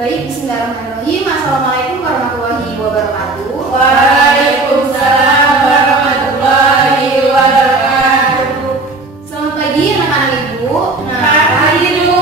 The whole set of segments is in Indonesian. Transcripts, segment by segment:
Baik, bismillahirrahmanirrahim. Assalamualaikum warahmatullahi wabarakatuh. Waalaikumsalam warahmatullahi wabarakatuh. Selamat pagi anak-anak ibu. Pagi Bu.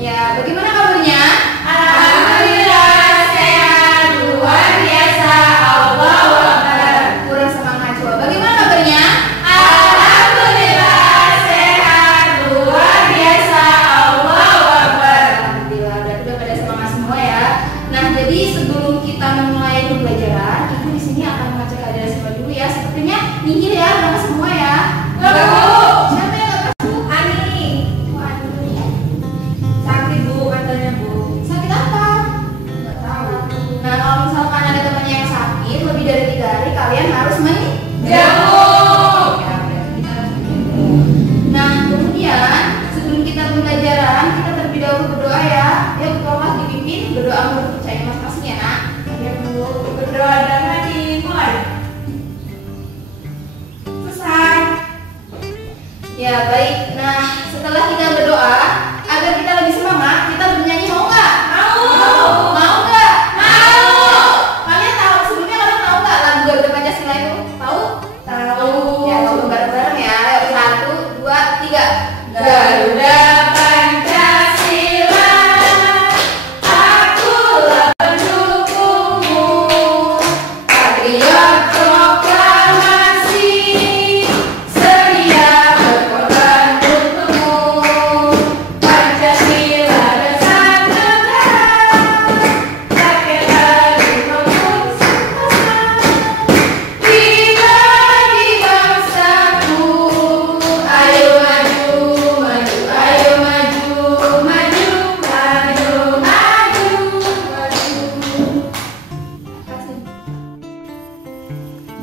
Ya, bagaimana kabarnya? Alhamdulillah sehat, luar biasa, Allahu Akbar. Kurang semangat coba. Bagaimana kabarnya? Alhamdulillah sehat, luar biasa, Allahu Akbar. Alhamdulillah, berarti udah pada semangat semua ya. Nah, jadi sebelum kita memulai pembelajaran, ibu di sini akan mengajak adik semua dulu ya. Sepertinya nihil ya, berangkat semua ya. Enggak, Bu. Siapa yang nggak masuk? Ani. Oh, aduh ya. Sakit Bu katanya Bu. Sakit apa? Enggak tahu. Nah, kalau misalkan ada temannya yang sakit lebih dari 3 hari, kalian harus Jauh. Ya, berarti kita harus menjauh. Nah, kemudian sebelum kita pembelajaran, kita terlebih dahulu berdoa ya. Ya, tolong dipimpin berdoa menurut percaya masing-masing ya, Nak. Ya Bu, berdoa dan hati mulai. Selesai. Ya, baik. Nah, setelah kita berdoa, agar kita lebih semangat, kita bernyanyi mau nggak? Mau. Mau nggak? Mau. Kalian tahu sebelumnya kalian tahu nggak lagu Garuda Pancasila itu? Tahu? Tahu. Ya, coba bareng-bareng ya. 1, 2, 3. Garuda Pancasila, akulah pendukungmu, patriot proklamasi, sedia berkorban untukmu. Pancasila dasar negara, rakyat dibangun sukses. Bagi bangsaku, ayo maju, maju, ayo maju, maju, maju, maju, maju.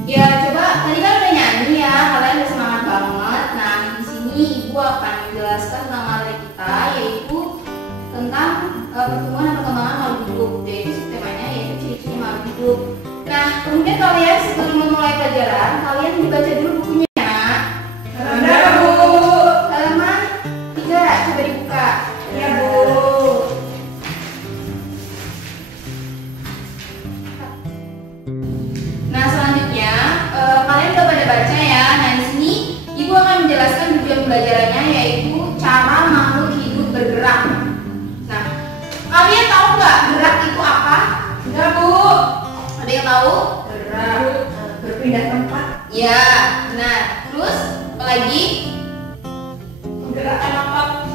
Ya, coba tadi kan udah nyanyi ya, kalian udah semangat banget. Nah, di sini ibu akan menjelaskan tentang materi kita, yaitu tentang pertumbuhan dan perkembangan makhluk hidup. Yaitu temanya yaitu ciri-ciri makhluk hidup. Nah, kemudian kalian sebelum memulai pelajaran, kalian dibaca dulu bukunya ya. Ada Bu. Halaman 3, coba dibuka. Ya Bu. Nah, selanjutnya kalian udah pada baca ya. Nah, di sini ibu akan menjelaskan tujuan pembelajarannya, yaitu cara makhluk hidup bergerak. Nah, kalian tahu nggak gerak itu apa? Enggak Bu. Ada yang tahu? Gerak, berpindah tempat, Ya. Nah, terus apa lagi? gerakan apa?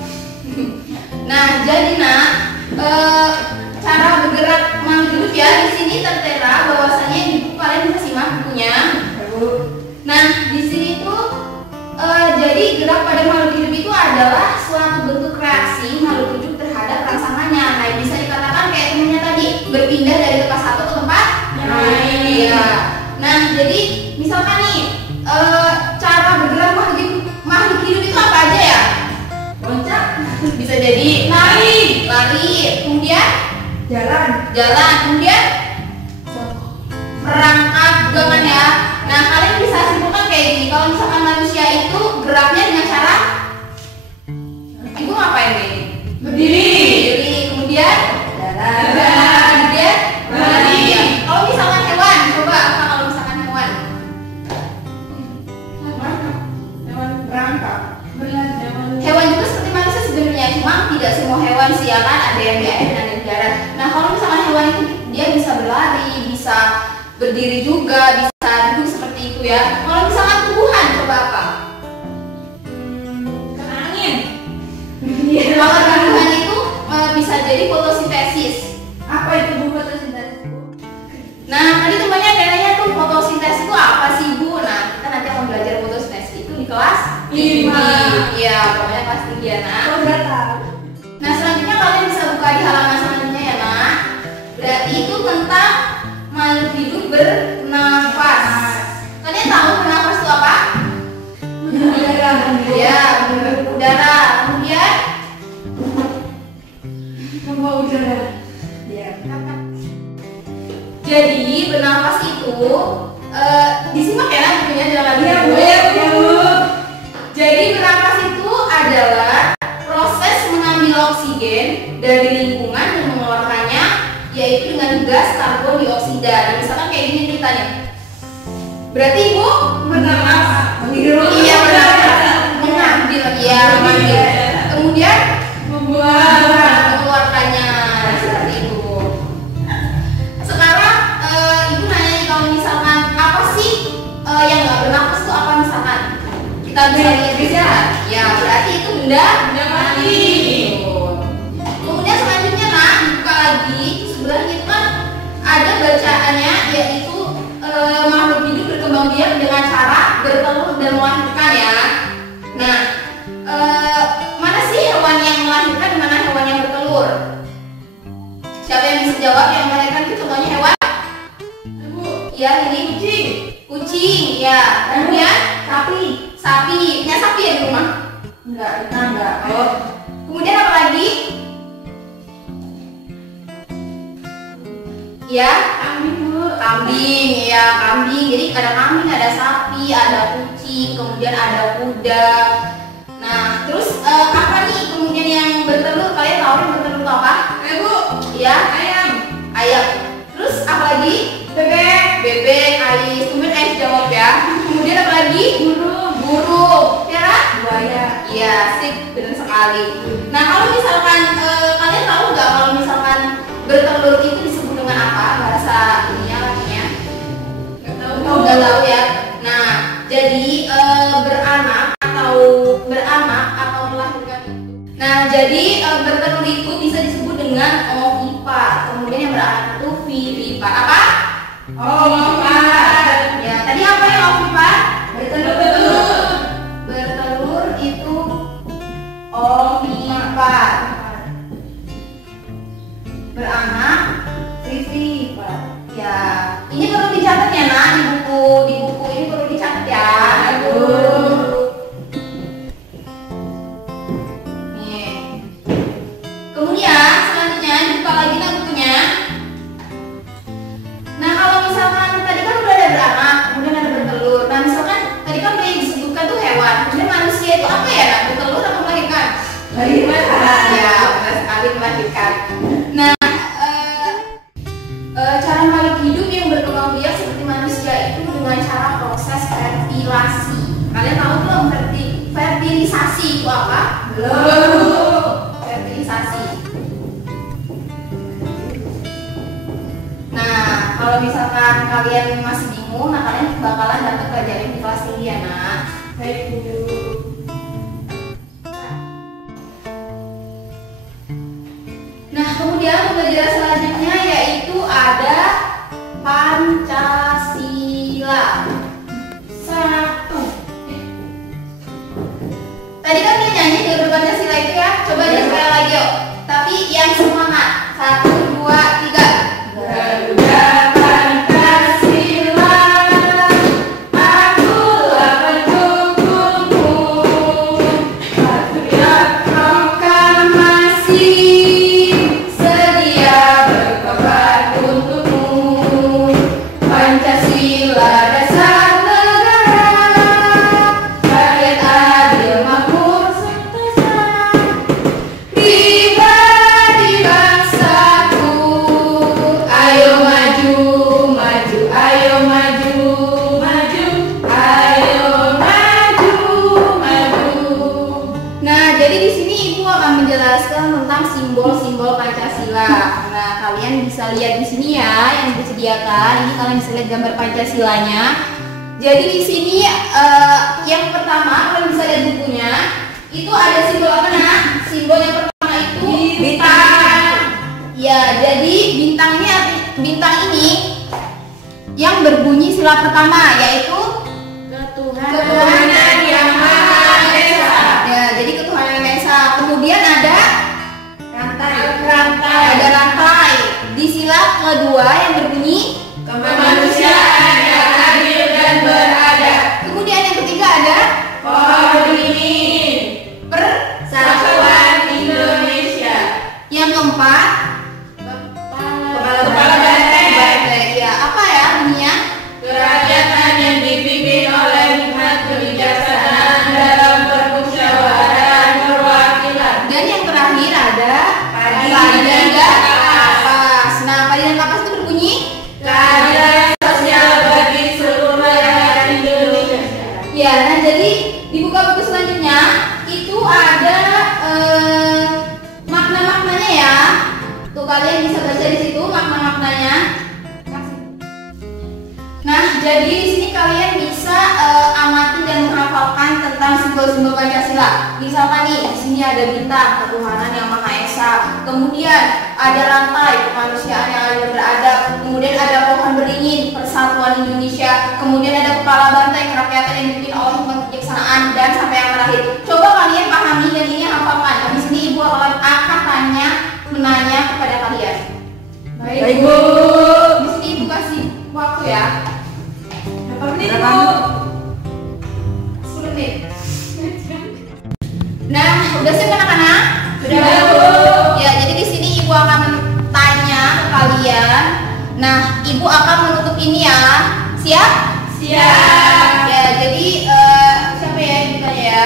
Nah, jadi nak cara bergerak makhluk hidup ya di sini tertera bahwasanya di buku kalian bisa simak bukunya. Ya Bu. Nah, di sini tuh jadi gerak pada makhluk hidup itu adalah suatu bentuk reaksi makhluk hidup terhadap rangsangannya. Nah, bisa dikatakan kayak temennya tadi, berpindah dari tempat satu ke tempat Yang lain. lain. Iya. Nah, jadi misalkan nih cara bergerak makhluk hidup itu apa aja ya? Loncat, Bisa jadi lari, kemudian jalan, jalan, kemudian merangkak juga kan ya. Nah, kalian bisa simpulkan kayak gini. Kalau misalkan manusia itu geraknya dengan cara ibu ngapain nih? berdiri, Berdiri, kemudian jalan, kemudian lari. Ya. Kalau misalkan hewan, coba apa kalau misalkan hewan? hewan berangkat, Hewan juga seperti manusia sebenarnya, cuma tidak semua hewan sih ya kan, ada yang di air dan ada yang di darat. Nah, kalau misalkan hewan itu dia bisa berlari, bisa berdiri juga, bisa duduk seperti itu ya. Kalau misalkan tumbuhan coba apa? kena angin. Kalau tumbuhan itu bisa jadi fotosintesis. Apa itu Bu fotosintesis Bu? Nah, tadi temannya nanya tuh fotosintesis itu apa sih Bu? Nah, kita nanti akan belajar fotosintesis itu di kelas 5. Iya, pokoknya kelas 3 ya, Nak. Oh enggak tahu. Nah, selanjutnya kalian bisa buka di halaman selanjutnya ya, Nak. Berarti itu tentang makhluk hidup bernafas. Kalian tahu bernafas itu apa? Ya, udara. Kemudian Membawa udara. Ya. jadi bernafas itu disimak ya, Nak, bukunya jangan Iya lagi. Bu. Ya Bu. Jadi bernafas itu adalah proses mengambil oksigen dari lingkungan dan genosida. Nah, misalkan kayak gini ceritanya. Berarti ibu Pertama, iya benar. Mengambil, iya mengambil. Kemudian mengeluarkannya seperti itu. Sekarang ibu nanya nih, kalau misalkan apa sih yang nggak bernapas itu apa misalkan? Kita bisa lihat bisa. Ya berarti itu benda mati. Kemudian selanjutnya nak buka lagi sebelahnya itu kan ada bacaannya, yaitu makhluk hidup berkembang biak dengan cara bertelur dan melahirkan ya. Nah, mana sih hewan yang melahirkan, mana hewan yang bertelur? Siapa yang bisa jawab? Yang melahirkan itu contohnya hewan? Ya, ini kucing. Kucing, ya. Kemudian sapi. Sapi. Punya sapi ya di rumah? Enggak, kita enggak. Oh. Kemudian apa lagi? Ya, kambing, ya kambing. Jadi ada kambing, ada sapi, ada kucing, kemudian ada kuda. Nah, terus apa nih kemudian yang bertelur? Kalian tahu yang bertelur itu apa? Ibu, Ya, ayam, ayam. Terus apa lagi? bebek, Bebek, ais. Kemudian ais jawab ya. Kemudian apa lagi? Burung. Ya, buaya. iya, sip, benar sekali. Nah, kalau misalkan kalian tahu nggak kalau misalkan bertelur itu disebut dengan apa bahasa ininya lakinya? Nggak tahu ya. Nah, jadi beranak atau melahirkan itu. Nah, jadi bertelur itu bisa disebut dengan ovipar. Kemudian yang beranak itu vivipar. Apa? Ovipar. Ya, tadi apa yang ovipar? Bertelur. Bertelur itu ovipar. Beranak vivipar. Ya, ini perlu dicatat ya nak, di buku ini perlu dicatat ya. Nih. Kemudian selanjutnya dibuka lagi lah bukunya. Nah, kalau misalkan tadi kan udah ada beranak, kemudian ada bertelur. Nah, misalkan tadi kan udah disebutkan tuh hewan, kemudian manusia itu apa ya nak? Bertelur atau melahirkan? Melahirkan. Ya, benar sekali melahirkan. Nah, cara makhluk hidup yang berkembang biak seperti manusia itu dengan cara proses fertilasi. Kalian tahu belum fertilisasi itu apa? Belum. Fertilisasi. Nah, kalau misalkan kalian masih bingung, nah kalian bakalan dapat pelajaran di kelas ini ya nak. Baik, Bu. Nah, kemudian pelajaran selanjutnya yaitu ada Pancasila. Tadi kan dia nyanyi di Pancasila itu ya. Coba aja sekali lagi yuk. Tapi yang semangat. 1, 2, 3. Garuda Pancasila, akulah pendukungmu. Patriot proklamasi, sedia berkorban untukmu. Pancasila dasar negara, rakyat adil makmur sejahtera. Pribadi bangsaku, ayo maju, maju, ayo maju, maju, ayo maju, maju. Nah, jadi di sini Ibu akan menjelaskan tentang simbol-simbol Pancasila. Nah, kalian bisa lihat di sini ya yang disediakan. Ini kalian bisa lihat gambar Pancasilanya. Jadi di sini yang pertama kalian bisa lihat bukunya. Itu ada simbol apa nak? Simbol yang pertama itu Bintang. Ya, jadi bintang ini yang berbunyi sila pertama yaitu Ketuhanan yang Maha Esa. Ya, jadi ketuhanan yang Maha Esa. Kemudian ada Rantai. ada rantai. Di sila kedua yang berbunyi Kemanusiaan yang adil dan beradab. kemudian yang ketiga ada Koordinir. persatuan. Indonesia. Yang keempat Kepala banteng. Ya, apa ya bunyinya? Kerakyatan yang dipimpin oleh hikmat kebijaksanaan dalam permusyawaratan perwakilan. Dan yang terakhir ada Padi padi dan dan kapas. kapas. Nah, padi dan kapas itu berbunyi ada makna-maknanya ya. Tuh kalian bisa baca di situ makna-maknanya. Nah, jadi di sini kalian bisa amati dan menghafalkan tentang simbol-simbol Pancasila. Misalkan nih, di sini ada bintang, ketuhanan yang Maha Esa. Kemudian ada rantai, kemanusiaan yang adil beradab. Kemudian ada pohon beringin, persatuan Indonesia. Kemudian ada kepala bantai, kerakyatan yang dipimpin oleh hikmat kebijaksanaan, dan sampai yang terakhir. Coba kalian pahami dan ini hafalkan. Habis ini Ibu akan menanya kepada kalian. Baik, Bu. Di sini Ibu kasih waktu ya. Berapa menit, Bu? 10 menit. Nah, udah siap anak-anak? Sudah, Bu. Ya, jadi di sini Ibu akan tanya ke kalian. Nah, Ibu akan menutup ini ya. Siap? Siap. Ya, jadi siapa ya yang ditanya ya?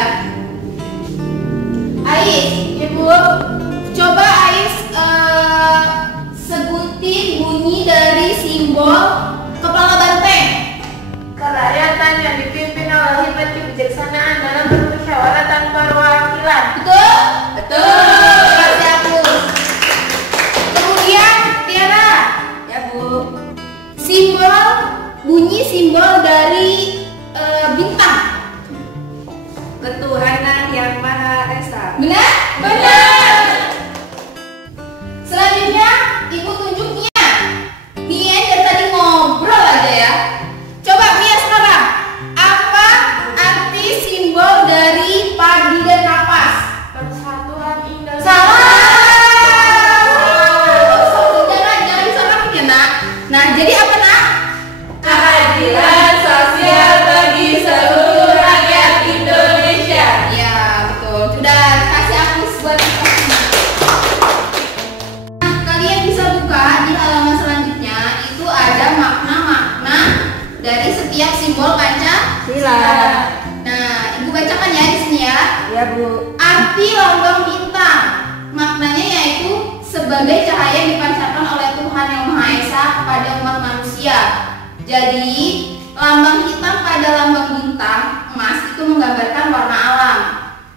Ais, Ibu. coba Ais sebutin bunyi dari simbol kepala banteng. Kerakyatan yang dipimpin oleh hikmat kebijaksanaan dalam bermusyawarah tanpa perwakilan. Betul? Betul. Kasih hapus. Kemudian Tiara, Ya, Bu. bunyi simbol dari bintang. Ketuhanan yang Maha Esa. Benar? Benar. Selanjutnya Ibu tunjuk Mia. Mia dari tadi ngobrol aja ya. Coba Mia sekarang, apa arti simbol dari padi dan kapas? Persatuan Indonesia. Salah. Jangan disalahin ya nak. Nah, jadi apa nak? Keadilan sosial bagi seluruh rakyat Indonesia. Ya betul. Sudah kasih hapus buat kita. Nah, kalian bisa buka di halaman selanjutnya. Itu ada makna-makna dari setiap simbol Pancasila. Nah, Ibu bacakan ya di sini ya. Ya, Bu. Arti lambang bintang, maknanya yaitu sebagai cahaya yang dipancarkan oleh Tuhan Yang Maha Esa kepada umat manusia. Jadi, lambang hitam pada lambang bintang emas itu menggambarkan warna alam.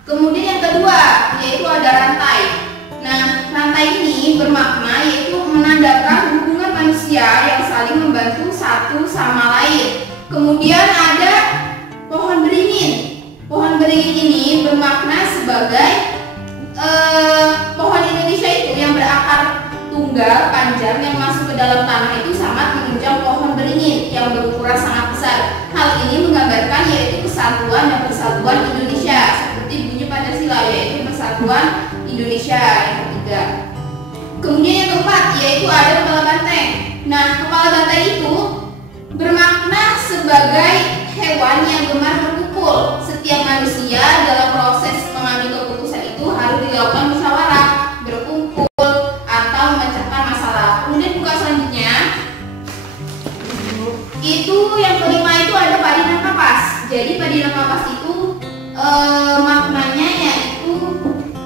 Kemudian yang kedua, yaitu ada rantai. Nah, rantai ini bermakna yaitu menandakan hubungan manusia yang saling membantu satu sama lain. Kemudian ada pohon beringin. Pohon beringin ini bermakna sebagai pohon Indonesia itu yang berakar tunggal panjang yang masuk ke dalam tanah itu sangat menunjang pohon beringin yang berukuran sangat besar. Hal ini menggambarkan yaitu kesatuan dan persatuan Indonesia seperti bunyi Pancasila, yaitu persatuan Indonesia yang ketiga. Kemudian yang keempat yaitu ada kepala banteng. Nah, kepala banteng itu bermakna sebagai hewan yang gemar berkumpul. Setiap manusia dalam proses mengambil keputusan itu harus dilakukan musyawarah, berkumpul, atau memecahkan masalah. Kemudian buka selanjutnya, itu yang kelima itu ada padi dan kapas. Jadi padi dan kapas itu maknanya yaitu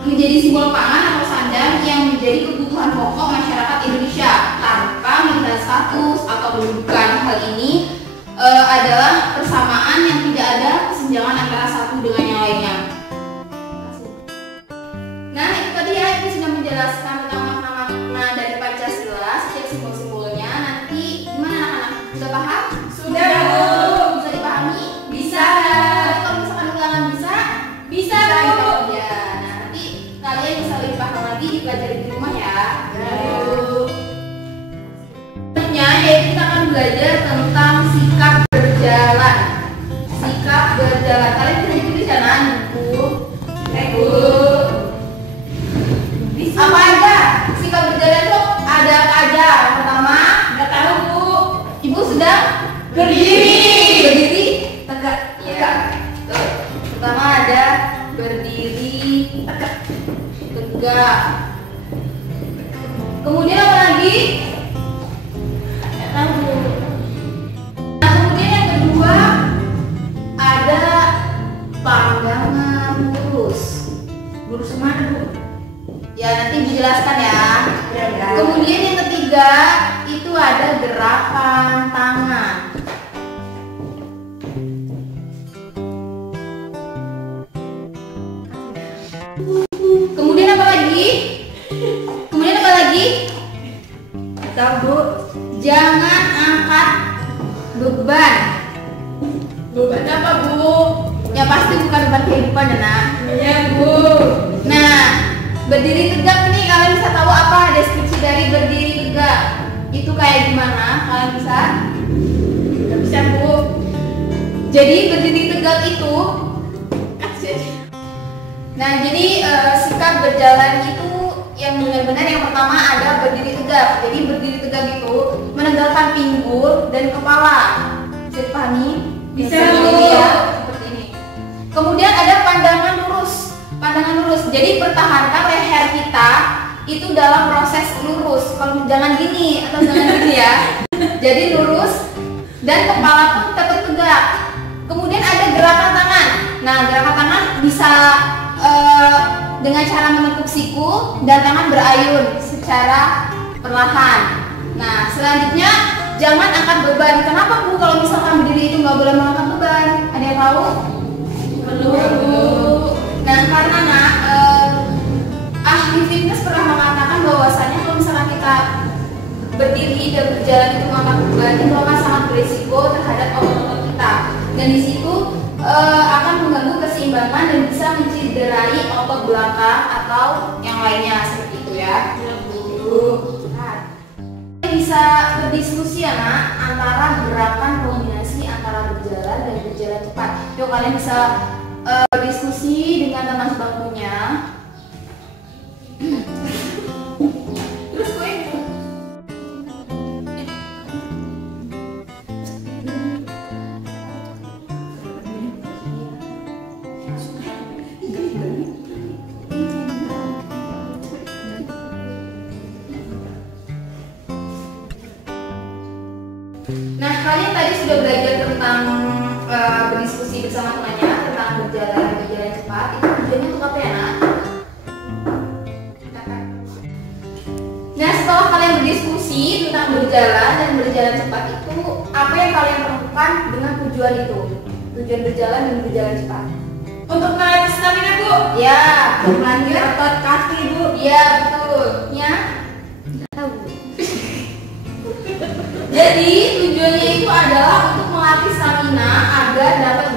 menjadi simbol pangan atau sandang yang menjadi kebutuhan pokok masyarakat Indonesia tanpa melihat status atau kedudukan. Hal ini adalah persamaan yang tidak ada kesenjangan antara satu dengan yang lainnya. Nah, itu tadi ya, itu sudah menjelaskan tentang makna-makna dari Pancasila, setiap simbol-simbolnya. Nanti gimana anak-anak? Sudah paham? Sudah, Bu. Bisa dipahami? Bisa. Tapi kalau misalkan ulangan bisa? Bisa, Bisa, Bu. ya. Nah, nanti kalian bisa lebih paham lagi dipelajari di rumah ya. Ya, Bu. Selanjutnya, yaitu kita akan belajar tentang sikap berjalan. Sikap berjalan. Kalian bisa ikuti di sana, Bu. Bu. Apa aja? Sikap berjalan itu ada apa aja? Yang pertama, Nggak tahu, Bu. Ibu sedang Berdiri. Berdiri Tegak. ya. Betul. Pertama ada berdiri tegak. Kemudian apa lagi? Nggak tahu, Bu. Nah, kemudian yang kedua ada pandangan lurus. Lurus kemana, Bu? Ya, nanti dijelaskan ya. Ya. Kemudian yang ketiga itu ada gerakan tangan. Kemudian apa lagi? Kemudian apa lagi? Tahu Bu. Jangan angkat beban. Beban apa Bu? Ya pasti bukan beban kehidupan ya nak. Iya Bu. Nah, berdiri tegak nih, kalian bisa tahu apa deskripsi dari berdiri tegak? Itu kayak gimana? Kalian bisa? Gak bisa Bu. Jadi berdiri tegak itu, nah jadi sikap berjalan itu yang benar-benar yang pertama ada berdiri tegak. Jadi berdiri tegak itu menegakkan pinggul dan kepala. Bisa dipahami? Bisa, Bu. Bu. Ya, seperti ini. Kemudian ada pandangan lurus. Pandangan lurus. Jadi pertahankan leher kita itu dalam proses lurus. Kalau jangan gini atau jangan gini ya. Jadi lurus dan kepala pun tetap tegak. Kemudian ada gerakan tangan. Nah, gerakan tangan bisa dengan cara menekuk siku dan tangan berayun secara perlahan. Nah, selanjutnya jangan angkat beban. Kenapa Bu kalau misalkan berdiri itu nggak boleh mengangkat beban? Ada yang tahu? Belum. Nah, karena ahli fitness pernah mengatakan bahwasannya kalau misalkan kita berdiri dan berjalan itu mengangkat beban itu akan sangat berisiko terhadap otot-otot kita, dan di situ akan mengganggu keseimbangan dan bisa mencederai otot belakang atau yang lainnya seperti itu ya. Bisa berdiskusi ya nak antara gerakan kombinasi antara berjalan dan berjalan cepat. Yuk kalian bisa diskusi dengan teman sebangkunya. Terus gue nah, kalian tadi sudah belajar tentang berdiskusi bersama temannya tentang berjalan cepat. Itu tujuannya untuk apa ya nak? Nah, setelah kalian berdiskusi tentang berjalan dan berjalan cepat itu, apa yang kalian lakukan dengan tujuan itu? Tujuan berjalan dan berjalan cepat. Untuk melatih stamina Bu. Ya, lanjut. Otot kaki Bu. Iya betul. Ya. Tahu. Jadi tujuannya itu adalah untuk melatih stamina agar dapat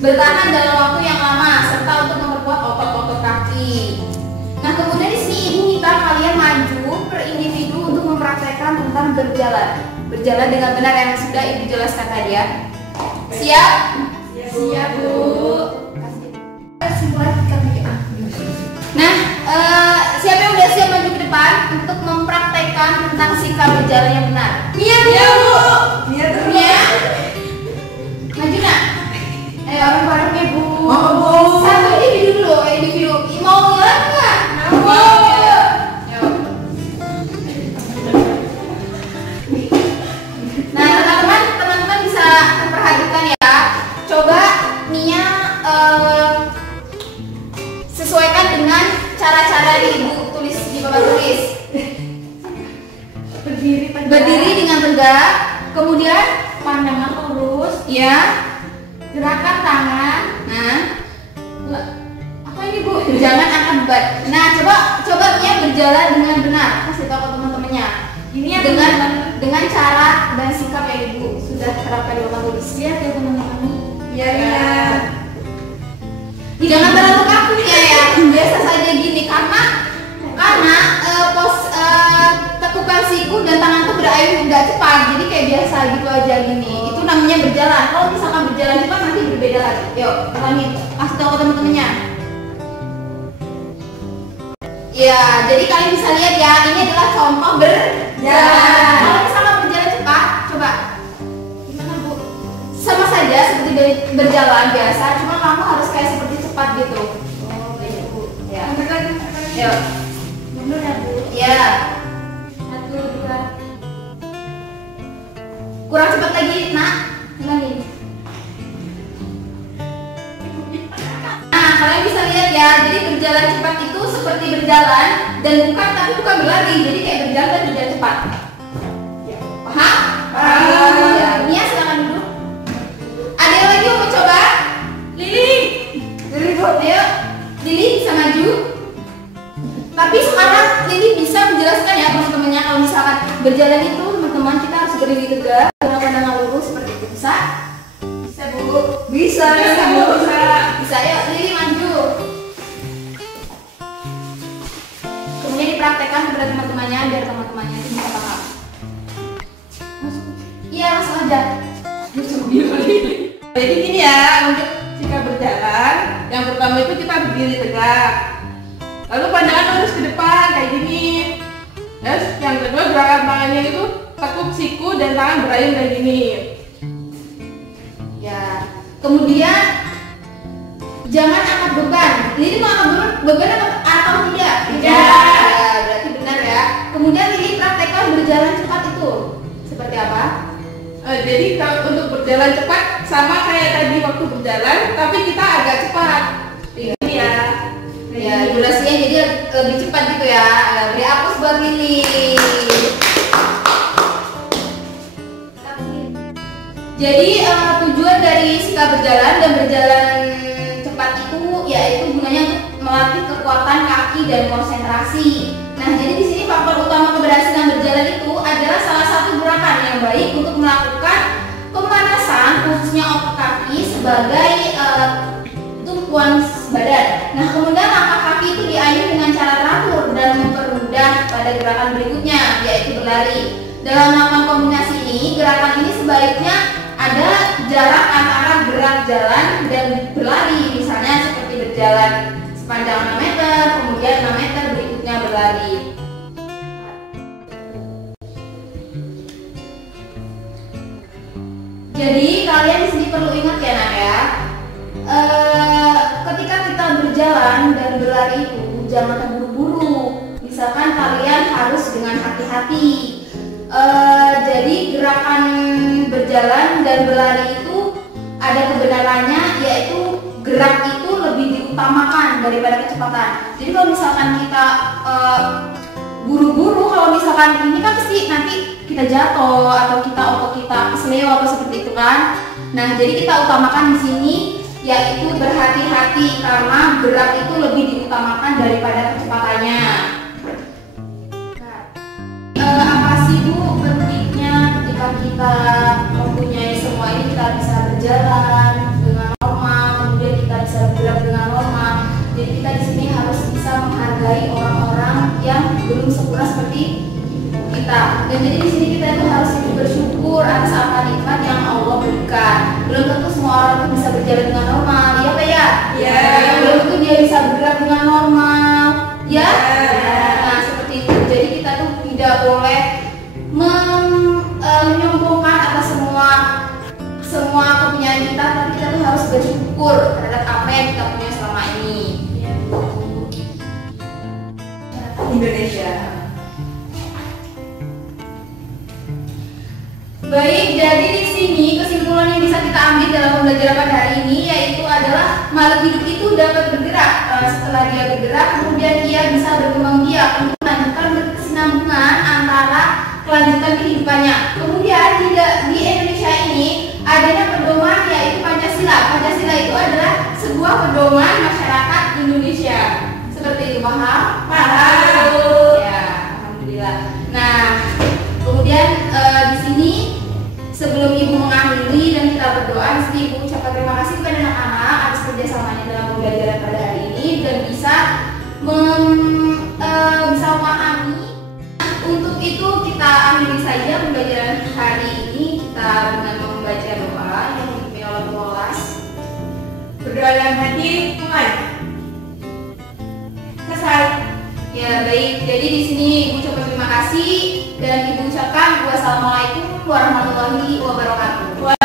bertahan dalam waktu yang lama serta untuk memperkuat otot-otot kaki. Nah, kemudian di sini ibu minta kalian maju per individu untuk mempraktekkan tentang berjalan dengan benar yang sudah ibu jelaskan tadi ya. Siap? Siap Bu. Nah, siapa yang udah siap maju ke depan untuk mempraktekkan tentang sikap berjalan yang benar? Iya Bu. Iya terus. Mia, maju nak. Ayo bareng-bareng ya Bu. Mau Bu. Satu individu dulu, individu. Mau nggak? Mau. Ayo. Nah, teman-teman bisa perhatikan ya. Coba Mia sesuaikan dengan cara-cara di ibu tulis di papan tulis. Berdiri dengan tegak, kemudian pandangan lurus, ya. Gerakan tangan. Nah, apa ini Bu? Jangan angkat beban. Nah, coba Mia berjalan dengan benar. Kasih tahu ke teman-temannya. Ini ya dengan cara dan sikap yang ibu sudah terapkan di papan tulis. Lihat ya teman-teman. Iya. Jangan terlalu kaku ya, biasa saja gini karena tekukan siku dan tangan tuh berayun nggak cepat, jadi kayak biasa gitu aja gini. Itu namanya berjalan. Kalau misalkan berjalan cepat nanti berbeda lagi. Yuk, ulangi, kasih tahu ke teman-temannya. Ya, jadi kalian bisa lihat ya, ini adalah contoh berjalan. Kalau misalkan berjalan cepat, coba gimana Bu? Sama saja seperti berjalan biasa, cuma kamu harus kayak seperti cepat gitu. Oh, kayak Bu. Ya. Yuk. Mundur ya Bu. Ya. 1, 2. Kurang cepat lagi, nak. Ulangi. Nah, kalian bisa lihat ya, jadi berjalan cepat itu seperti berjalan dan tapi bukan berlari, jadi kayak berjalan dan berjalan cepat. Paham? Paham. Ya, Mia silakan duduk. Ada yang lagi mau coba? Lili, ayo. Lili bisa maju. Tapi sekarang Lili bisa menjelaskan ya teman-temannya, kalau misalkan berjalan itu teman-teman kita harus berdiri tegak dengan pandangan lurus seperti itu. Bisa? Bisa Bu. Bisa Bu. Bisa. Yuk Lili maju. Kemudian dipraktekkan kepada teman-temannya biar teman-temannya itu bisa paham. Iya, langsung aja. Jadi gini ya, untuk jika berjalan, yang pertama itu kita berdiri tegak. Lalu pandangan lurus ke depan kayak gini. Terus yang kedua gerakan tangannya itu tekuk siku dan tangan berayun kayak gini. Ya. Kemudian jangan angkat beban. Lili mau angkat beban atau tidak? Tidak. Ya, berarti benar ya. Kemudian Lili praktekkan berjalan cepat itu seperti apa? Jadi kalau untuk berjalan cepat sama kayak tadi waktu berjalan, tapi kita agak cepat. Ini ya. Ya, durasinya jadi lebih cepat gitu ya. Beri hapus buat Lili. Jadi tujuan dari sikap berjalan dan berjalan cepat itu yaitu gunanya untuk melatih kekuatan kaki dan konsentrasi. Nah, jadi di sini faktor utama keberhasilan berjalan itu adalah salah satu gerakan yang baik untuk melakukan pemanasan khususnya otot kaki sebagai tumpuan badan. Nah, kemudian langkah kaki itu diayun dengan cara teratur dan mempermudah pada gerakan berikutnya yaitu berlari. Dalam melakukan kombinasi ini, gerakan ini sebaiknya ada jarak antara gerak jalan dan berlari, misalnya seperti berjalan sepanjang 6 meter, kemudian 6 meter berikutnya berlari. Jadi kalian di sini perlu ingat ya Nak ya, ketika kita berjalan dan berlari itu jangan terburu-buru. Misalkan kalian harus dengan hati-hati. Jadi gerakan berjalan dan berlari itu ada kebenarannya, yaitu gerak itu lebih diutamakan daripada kecepatan. Jadi kalau misalkan kita buru-buru, kalau misalkan ini kan pasti nanti kita jatuh atau otot kita kesleo atau seperti itu kan. Nah, jadi kita utamakan di sini yaitu berhati-hati karena gerak itu lebih diutamakan daripada kecepatannya. Apa sih Bu pentingnya ketika kita mempunyai semua ini kita bisa berjalan dengan normal, kemudian kita bisa bergerak dengan normal. Jadi kita di sini harus bisa menghargai orang-orang yang belum sempurna seperti kita. Dan jadi di sini kita itu harus bersyukur atas apa nikmat yang Allah berikan. Belum tentu semua orang itu bisa berjalan dengan normal, ya Pak ya? Iya. Belum tentu dia bisa bergerak dengan normal, ya? Nah seperti itu. Jadi kita tuh tidak boleh menyombongkan atas semua kepunyaan kita, tapi kita tuh harus bersyukur terhadap apa yang kita punya selama ini. Indonesia. Baik, jadi di sini kesimpulan yang bisa kita ambil dalam pembelajaran pada hari ini yaitu adalah makhluk hidup itu dapat bergerak. Setelah dia bergerak, kemudian ia bisa berkembang biak untuk melanjutkan berkesinambungan antara kelanjutan kehidupannya. Kemudian di Indonesia ini adanya pedoman yaitu Pancasila. Pancasila itu adalah sebuah pedoman masyarakat Indonesia. Seperti itu, paham? Paham. Ya, alhamdulillah. Nah, kemudian di sini sebelum Ibu mengakhiri dan kita berdoa, di sini Ibu ucapkan terima kasih kepada anak-anak atas kerjasamanya dalam pembelajaran pada hari ini dan bisa memahami. Untuk itu kita akhiri saja pembelajaran hari ini kita dengan membaca doa yang dipimpin oleh pengolas. Berdoa dalam hati, mulai. Selesai. Ya baik, jadi di sini Ibu ucapkan terima kasih dan Ibu ucapkan wassalamualaikum warahmatullahi wabarakatuh.